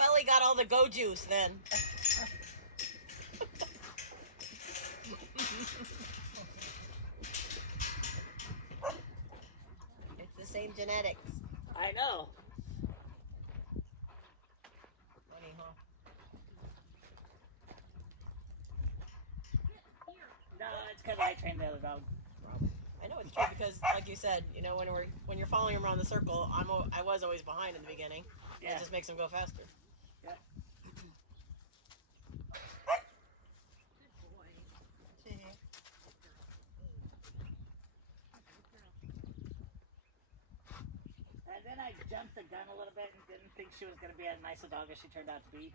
well, he got all the go juice then. It's the same genetics. I know. Funny, huh? No, it's because I trained the other dog. I know it's true because, like you said, you know, when you're following him around the circle, I was always behind in the beginning. Yeah. It just makes him go faster. Yeah. And then I jumped the gun a little bit and didn't think she was going to be as nice a dog as she turned out to be.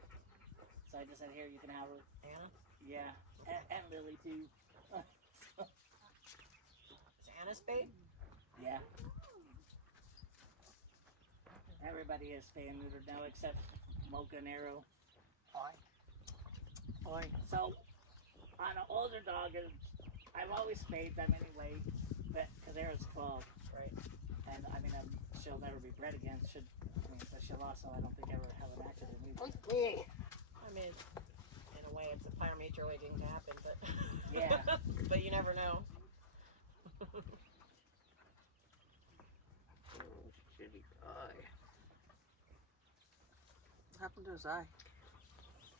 So I just said, here, you can have her. Anna? Yeah. And Lily, too. Is Anna spayed? Yeah. Everybody is spay and neutered now except Mocha and Arrow. Oi. So, on an older dog, I've always spayed them anyway, but because Arrow's 12. Right. And I mean, she'll never be bred again. But she'll also, I don't think, ever have an accident either. I mean, in a way, it's a parameter waiting to happen, but yeah. But you never know. Shitty eye. What happened to his eye?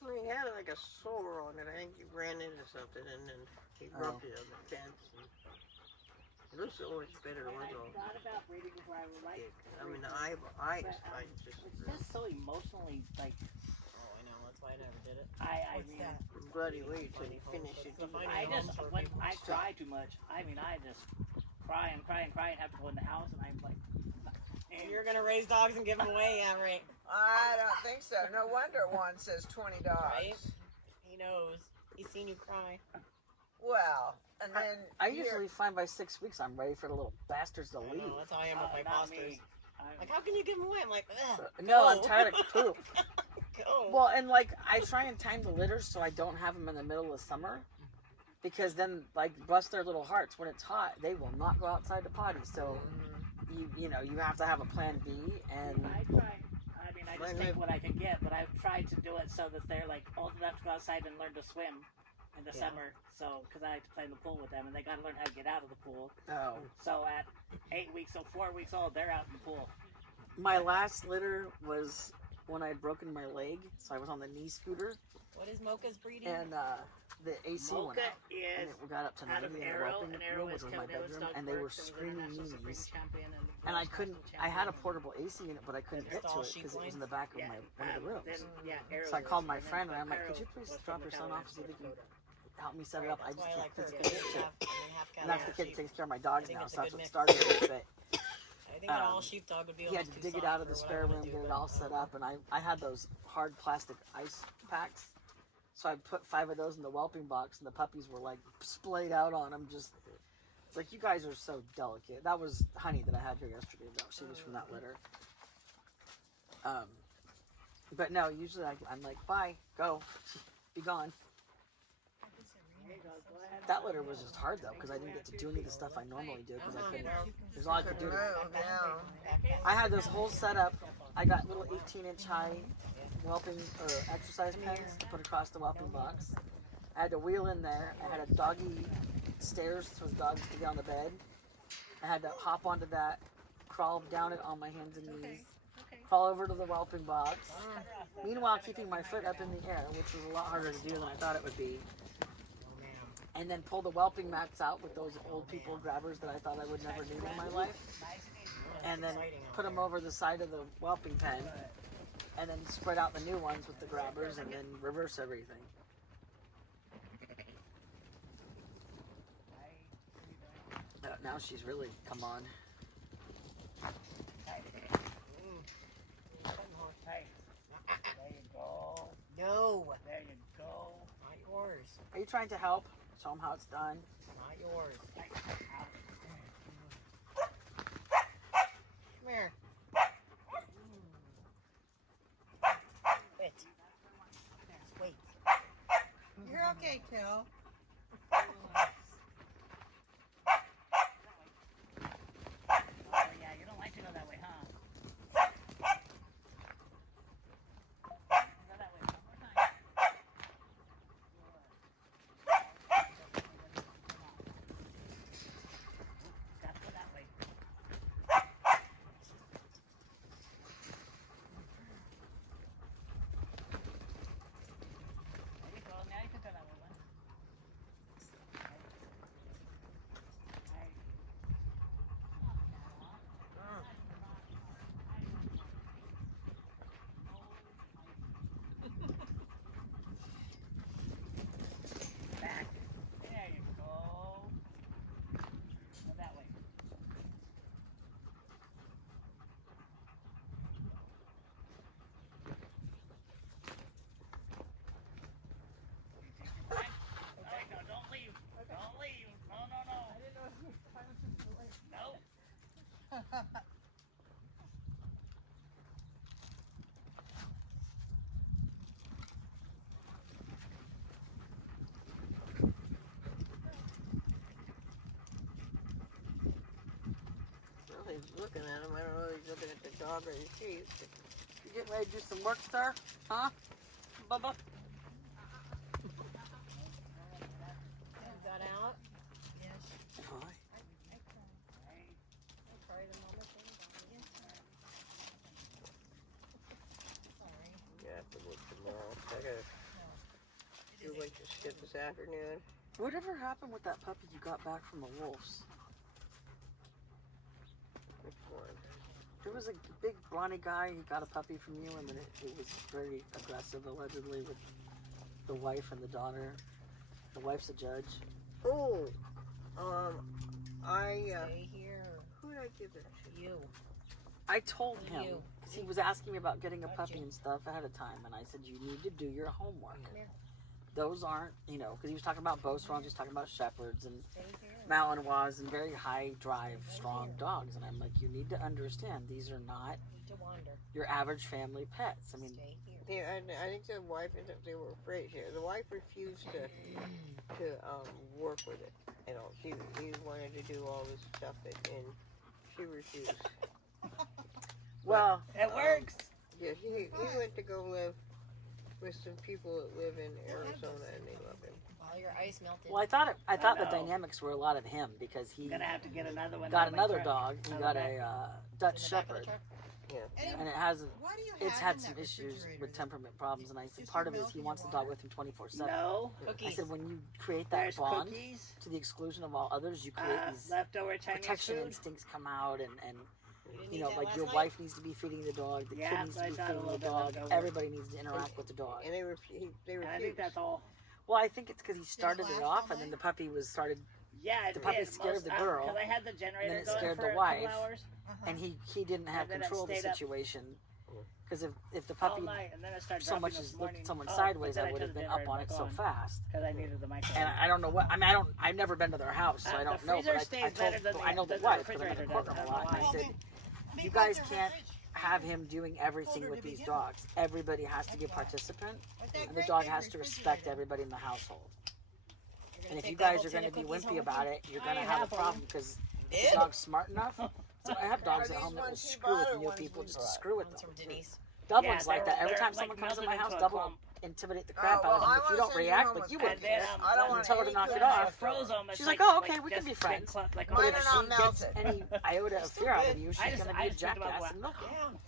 Well, he had like a sore on it. I think he ran into something and then he broke it on the fence. It looks so much better than it was. I thought about breeding before I would like. I mean, the eye is fine. It's just so emotionally, like. Oh, I know. That's why I never did it. I What's mean, that? I'm glad he waited till he finished it. I just, when I cry too much, I mean, I just cry and have to go in the house, and I'm like. And you're gonna raise dogs and give them away, yeah, right? I don't think so. No wonder one says 20 dogs. Right? He knows. He's seen you cry. Well, and then I usually find by 6 weeks I'm ready for the little bastards to leave. That's how I am with my Not fosters. me. Like, how can you give them away? I'm like, ugh. No, I'm tired of poop. Go. Well, and like I try and time the litters so I don't have them in the middle of summer, because then, like, bless their little hearts, when it's hot, they will not go outside to potty. So you know you have to have a plan B. And I try. I mean, I just take what I can get, but I've tried to do it so that they're like old enough to go outside and learn to swim in the summer. So, because I like to play in the pool with them, and they got to learn how to get out of the pool. oh, So at 8 weeks, so 4 weeks old, they're out in the pool. my last litter was when I had broken my leg, so I was on the knee scooter, What is Mocha's breeding? and the AC went Mocha out, and is it got up to out 90 of in the Arrow, whelping and Arrow room, is which was my Kevin bedroom, Dog and they were Works, and was screaming International Supreme knees. Champion And I World couldn't. National I had a Champion. portable AC unit, but I couldn't get to Install it sheep because it was in line? the back of Yeah, one of the rooms. Arrow So I called was, my and then friend and I'm like, Arrow "Could you please was drop from your son Italian off so they can Dakota. help me set it up? I That's just why I can't like her. physically get to it." Half And that's the kid that sheep. takes care of my dogs I think now, it's so a that's good what mix. started it. But I think an all sheepdog would be he had almost to too dig it soft out of the for what I spare wanna room, do, get it but, all set up, and I had those hard plastic ice packs. So I put 5 of those in the whelping box, and the puppies were like splayed out on them. Just it's like, you guys are so delicate. That was Honey that I had here yesterday, though. She was from that litter. But no, usually I'm like, bye, go, be gone. That litter was just hard though, because I didn't get to do any of the stuff I normally do, because I couldn't. There's all I could do. I had this whole setup. I got little 18-inch high whelping or exercise pens to put across the whelping box. I had to wheel in there. I had a doggy stairs for the dogs to get on the bed. I had to hop onto that, crawl down it on my hands and knees, crawl over to the whelping box. Meanwhile, keeping my foot up in the air, which was a lot harder to do than I thought it would be. And then pull the whelping mats out with those old people grabbers that I thought I would never need in my life. And then put them over the side of the whelping pen. And then spread out the new ones with the grabbers and then reverse everything. Now she's really come on. Hey, there you go. No, There you go. not yours. Are you trying to help? Show them how it's done. Not yours. Come here. Wait. Wait. You're okay, Till. Oh, yeah, you don't like to go that way, huh? he's looking at him. I don't know if he's looking at the dog or the sheep. You getting ready to do some work, sir? Huh? Bubba? Got out. Hi. Yeah, I have to work tomorrow. I gotta do a bunch of shit this afternoon. Whatever happened with that puppy you got back from the wolves? Which one? There was a big brawny guy, he got a puppy from you, and then it was very aggressive, allegedly, with the wife and the daughter. The wife's a judge. Oh, Stay here. who did I give it to? You. I told him, You. because he was asking me about getting a puppy and stuff ahead of time, and I said, you need to do your homework. Come here. Those aren't, because he was talking about Bosrons, he was talking about Shepherds and Stay here. Malinois and very high drive, strong dogs. And I'm like, you need to understand, these are not Need to wander. your average family pets. I mean, Stay here. I think the wife, they were afraid. The wife refused to work with it. You know, he wanted to do all this stuff, and she refused. well, It works. Yeah, he went to go live with some people that live in Arizona, and they love him. While your ice melted. well, I thought the know. dynamics were a lot of him, because he I'm gonna have to get another one. got on my another truck. dog. He On got the a In Dutch the back of the Shepherd, truck. and it hasn't. Why do you It's have had in some that issues refrigerator? with temperament problems, and I said Is part there of it is he milk in wants the your dog water? with him 24/7. No. I Cookies. said when you create that There's bond cookies. to the exclusion of all others, you create these Leftover Chinese protection food. instincts come out, and You didn't you eat know, that like last your night? wife needs to be feeding the dog, the Yeah, kid needs so to I be got a feeding the little bit dog, left over. everybody needs to interact with the dog. And they And I think refused. that's all. Well, I think it's because he started it last off, all and then night? the puppy started, Yeah, The puppy scared the girl, Because I had the generator and then it going scared for the a wife. couple hours and he didn't have And then it control of the stayed up situation. Because if the all puppy night, and then I started so much dropping as this looked morning. at someone Oh, sideways, but then I would have turned been the up on it so fast. Because I needed the microwave. And I don't know what. I mean, I've never been to their house, so I The don't know. freezer But stays I better than told, I know the than the wife, because I'm in the refrigerator courtroom does. a lot. And I Well, said, Maybe you guys their can't fridge. have him doing everything Colder with to these begin dogs. Everybody has to be a That's why. participant, But that and the great dog big has to respect refrigerator. everybody in the household. You're gonna And if take you that guys whole are going tin to of be cookies wimpy home about with it, you're I going to ain't have a have one. problem, because if Did? the dog's smart enough. So I have dogs Are at home these that will ones he screw with bought or new ones people we just to bought? screw with One's them. from Denise. Dublin's Yeah, like that. Every they're time like someone comes to melted my house, into a Dublin will clump. intimidate the Oh, crap well, out of I them if you wanna don't send you react home like with you cookies. would. And then, I don't when want tell her to any knock it cookies off. left froze over. them. It's She's like, oh, okay, we can just be big friends. clump, like But Mine if are she not gets melted. any iota of fear out of you, she's I going to just be a think about jackass what- and milk you.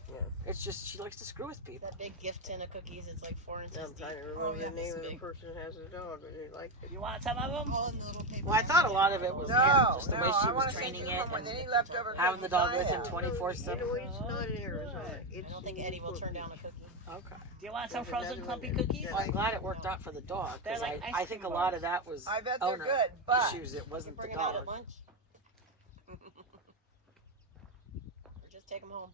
It's just, she likes to screw with people. That big gift tin of cookies, it's like 4 inches I'm deep. trying to Oh, remember yeah. the name of This the big. person who has the dog, but they like it. You want some of them? All in the little paper Well, I thought a lot of it was No, him, just the no, way she I was want to send training you it home with and any leftover having the cookies dog I with him have. 24/7. You know, it's not in Arizona. I don't think Eddie will turn down a cookie. Okay. Do you want some That's frozen another clumpy one. cookies? Well, I'm glad it worked out for the dog, They're because like ice I think a cream lot bars. of that was I bet they're owner good, but issues. It You wasn't the bring them out at dog. lunch. Or just take them home.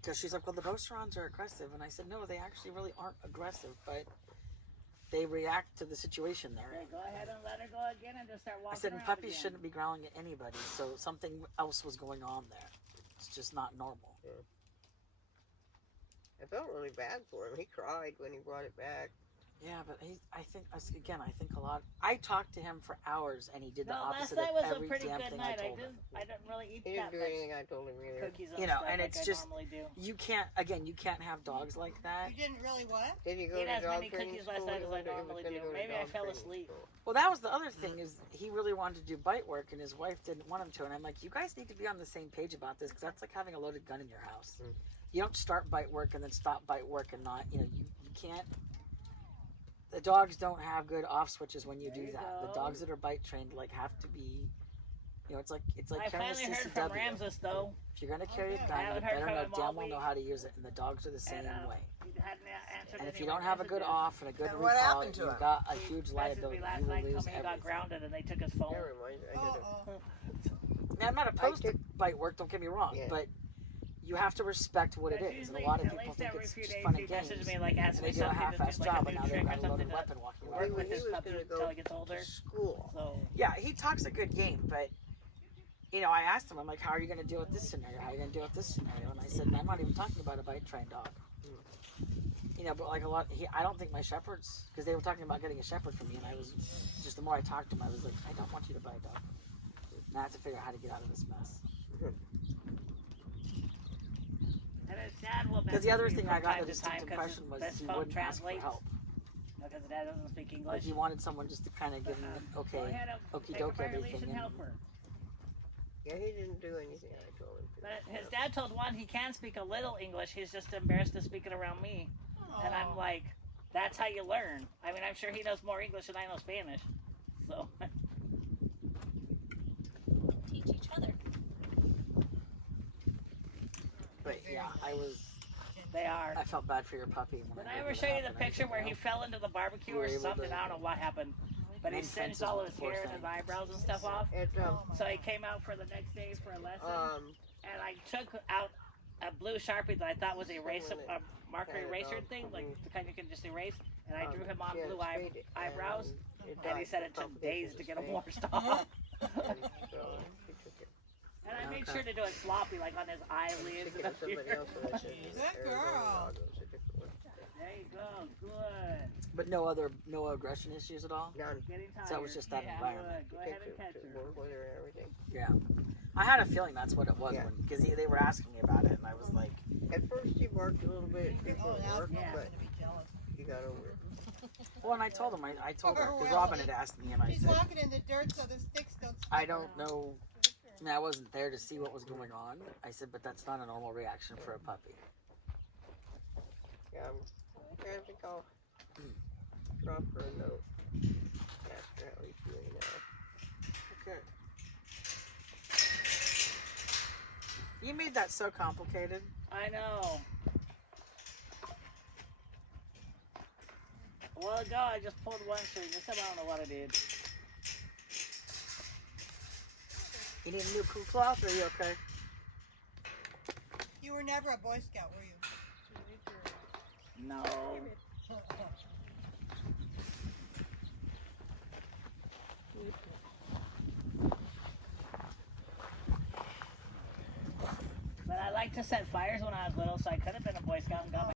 Because she's like, well, the Bosrons are aggressive. And I said, no, they actually really aren't aggressive, but they react to the situation they're Okay, in. go ahead and let her go again and just start I walking said, around puppies again. shouldn't be growling at anybody, so something else was going on there. It's just not normal. I felt really bad for him. He cried when he brought it back. Yeah, but I think a lot. I talked to him for hours, and he did the No, last opposite night of was a every pretty damn good thing night. I told him. I didn't really eat He that didn't do much anything I told him either. cookies and You know, stuff and like it's I just- normally do. You can't have dogs like that. You didn't really what? Did you go Eat to as dog many training cookies last school? night He as I was normally gonna do. go to Maybe I dog fell training asleep. school. Well, that was the other thing, is he really wanted to do bite work, and his wife didn't want him to. And I'm like, you guys need to be on the same page about this, because that's like having a loaded gun in your house. Mm. You don't start bite work and then stop bite work and not, you can't. The dogs don't have good off switches when you There do you that. go. The dogs that are bite trained have to be, it's like I carrying a finally heard from CCW. Ramses though. If you're gonna carry yeah. a I gun, you haven't heard better from know him all damn well week. know how to use it, and the dogs are the same And, way. He hadn't answered And if any you of my don't have a good messages. off and a good And what recall, happened to you've him? got a He huge messaged liability. me last You will night, lose told me he got everything. grounded and they took his phone. Never mind. I gotta, Uh-oh. Now, I'm not opposed to took- bite work, don't get me wrong, Yeah. but you have to respect what it That's is. And a usually lot of at people least think every it's few just days fun he and games. messages me like And asks they me do a something to half-assed do, job, like a and new now they've trick or got a something loaded to weapon walking work around. with He his was puppy gonna go until he gets older. school. So Yeah, he talks a good game, but I asked him, I'm like, how are you going to deal with this scenario? How are you going to deal with this scenario? And I said, I'm not even talking about a bite trained dog. But like I don't think my shepherds, because they were talking about getting a shepherd for me, and I was just, the more I talked to him, I was like, I don't want you to buy a dog. Now I have to figure out how to get out of this mess. And his dad will Because the other message me thing from I got time a to time distinct 'cause impression was his he phone wouldn't ask for translates. help. Because his dad doesn't speak English. Like he wanted someone just to kind of give him an Go okay, ahead and okie take a dokie everything. violation And, helper. Yeah, he didn't do anything I told him to. But his dad told one he can speak a little English. He's just embarrassed to speak it around me. And I'm like, that's how you learn. I mean, I'm sure he knows more English than I know Spanish. So. Teach each other. but yeah, They are. I felt bad for your puppy. When Did I I heard ever what show you the happened. I picture said, where "No." he fell into the barbecue We were or able something? to- I don't know what happened. But he Mend singed fences all with of his the hair force and his thing. eyebrows and stuff off. It, So he came out for the next day for a lesson. And I took out a blue Sharpie that I thought was a marker eraser thing, like the kind you can just erase. And I drew him on blue eyebrows. And he said it took days to get them washed off. And I made sure to do it sloppy, like on his eyelids and up here. Good girl. There you go, good. But no aggression issues at all. None. Getting tired. So it was just that environment. Good. Go ahead and catch her. Work with her and everything. Yeah, I had a feeling that's what it was Yeah. because they were asking me about it, and I was like, At first he barked a little bit at people at work, yeah. but he got over it. well, and I told him, I told her because Well, Robin had asked me, and I He's said, walking in the dirt so the sticks don't stick I don't around. know. And I wasn't there to see what was going on. I said, but that's not a normal reaction for a puppy. Yeah, I think I'll drop her a note after how he's doing now. Okay. You made that so complicated. I know. A while ago, I just pulled one string. This time I don't know what I did. You need a new cool cloth, or are you okay? You were never a Boy Scout, were you? No. But I liked to set fires when I was little, so I could have been a Boy Scout and got my